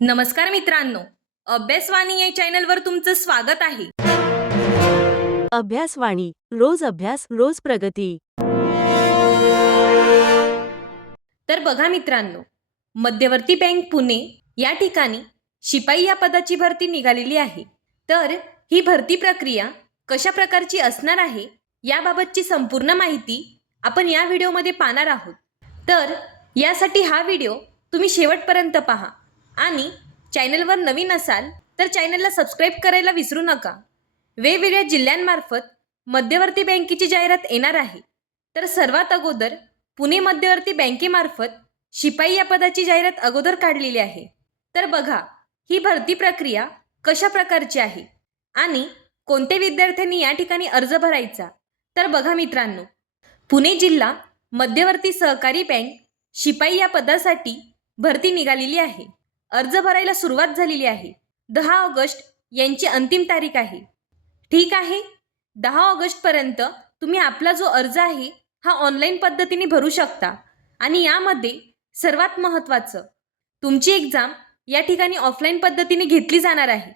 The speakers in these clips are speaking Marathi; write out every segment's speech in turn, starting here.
नमस्कार मित्रांनो, अभ्यासवाणी या चॅनलवर तुमचं स्वागत आहे. अभ्यासवाणी, रोज अभ्यास, रोज प्रगती. तर बघा मित्रांनो, मध्यवर्ती बँक पुणे या ठिकाणी शिपाई या पदाची भरती निघालेली आहे. तर ही भरती प्रक्रिया कशा प्रकारची असणार आहे याबाबतची संपूर्ण माहिती आपण या व्हिडिओमध्ये पाहणार आहोत. तर यासाठी हा व्हिडिओ तुम्ही शेवटपर्यंत पहा आणि चॅनलवर नवीन असाल तर चॅनलला सबस्क्राईब करायला विसरू नका. वेगवेगळ्या जिल्ह्यांमार्फत मध्यवर्ती बँकेची जाहिरात येणार आहे. तर सर्वात अगोदर पुणे मध्यवर्ती बँकेमार्फत शिपाई या पदाची जाहिरात अगोदर काढलेली आहे. तर बघा ही भरती प्रक्रिया कशा प्रकारची आहे आणि कोणत्या विद्यार्थ्यांनी या ठिकाणी अर्ज भरायचा. तर बघा मित्रांनो, पुणे जिल्हा मध्यवर्ती सहकारी बँक शिपाई या पदासाठी भरती निघालेली आहे. अर्ज भरायला सुरुवात झालेली आहे. 10 ऑगस्ट यांची अंतिम तारीख आहे. ठीक आहे, 10 ऑगस्टपर्यंत तुम्ही आपला जो अर्ज आहे हा ऑनलाईन पद्धतीने भरू शकता. आणि यामध्ये सर्वात महत्त्वाचं, तुमची एक्झाम या ठिकाणी ऑफलाईन पद्धतीने घेतली जाणार आहे.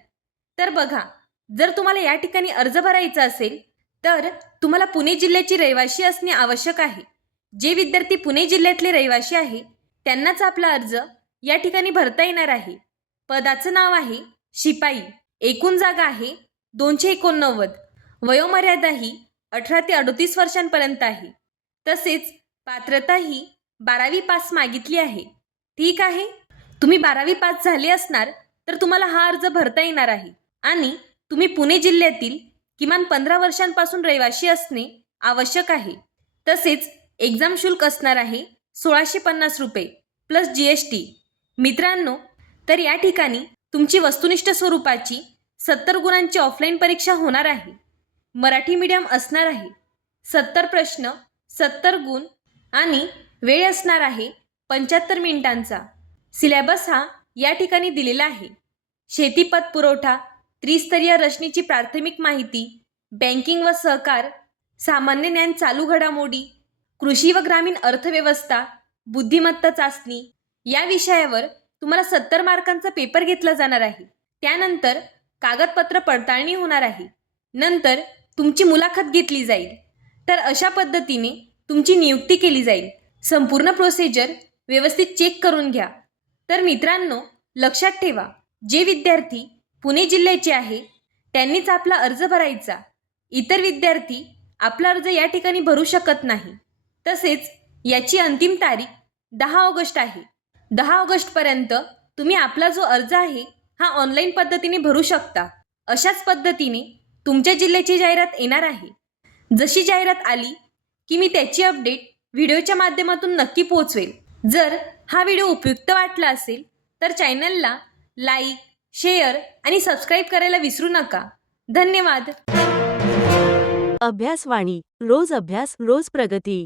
तर बघा, जर तुम्हाला या ठिकाणी अर्ज भरायचा असेल तर तुम्हाला पुणे जिल्ह्याची रहिवासी असणे आवश्यक आहे. जे विद्यार्थी पुणे जिल्ह्यातले रहिवासी आहे त्यांनाच आपला अर्ज या ठिकाणी भरता येणार आहे. पदाचं नाव आहे शिपाई. एकूण जागा आहे 289. वयोमर्यादा ही 18 ते 38 वर्षांपर्यंत आहे. तसेच पात्रता ही 12वी पास मागितली आहे. ठीक आहे, तुम्ही 12वी पास झाले असणार तर तुम्हाला हा अर्ज भरता येणार आहे. आणि तुम्ही पुणे जिल्ह्यातील किमान 15 वर्षांपासून रहिवासी असणे आवश्यक आहे. तसेच एक्झाम शुल्क असणार आहे 1650 रुपये प्लस GST. मित्रांनो, तर या ठिकाणी तुमची वस्तुनिष्ठ स्वरूपाची 70 गुणांची ऑफलाईन परीक्षा होणार आहे. मराठी मीडियम असणार आहे. 70 प्रश्न, 70 गुण आणि वेळ असणार आहे 75 मिनिटांचा. सिलेबस हा या ठिकाणी दिलेला आहे. शेतीपत पुरवठा, त्रिस्तरीय रचनेची प्राथमिक माहिती, बँकिंग व सहकार, सामान्य ज्ञान चालू घडामोडी, कृषी व ग्रामीण अर्थव्यवस्था, बुद्धिमत्ता चाचणी या विषयावर तुम्हाला 70 मार्कांचा पेपर घेतला जाणार आहे. त्यानंतर कागदपत्र पडताळणी होणार आहे. नंतर तुमची मुलाखत घेतली जाईल. तर अशा पद्धतीने तुमची नियुक्ती केली जाईल. संपूर्ण प्रोसिजर व्यवस्थित चेक करून घ्या. तर मित्रांनो, लक्षात ठेवा, जे विद्यार्थी पुणे जिल्ह्याचे आहे त्यांनीच आपला अर्ज भरायचा. इतर विद्यार्थी आपला अर्ज या ठिकाणी भरू शकत नाही. तसेच याची अंतिम तारीख 10 ऑगस्ट आहे. 10 ऑगस्टपर्यंत तुम्ही आपला जो अर्ज आहे हा ऑनलाईन पद्धतीने भरू शकता. अशाच पद्धतीने तुमच्या जिल्ह्याची जाहिरात येणार आहे. जशी जाहिरात आली की मी त्याची अपडेट व्हिडिओच्या माध्यमातून नक्की पोहोचवेल. जर हा व्हिडिओ उपयुक्त वाटला असेल तर चॅनलला लाईक, शेअर आणि सबस्क्राईब करायला विसरू नका. धन्यवाद. अभ्यासवाणी, रोज अभ्यास, रोज प्रगती.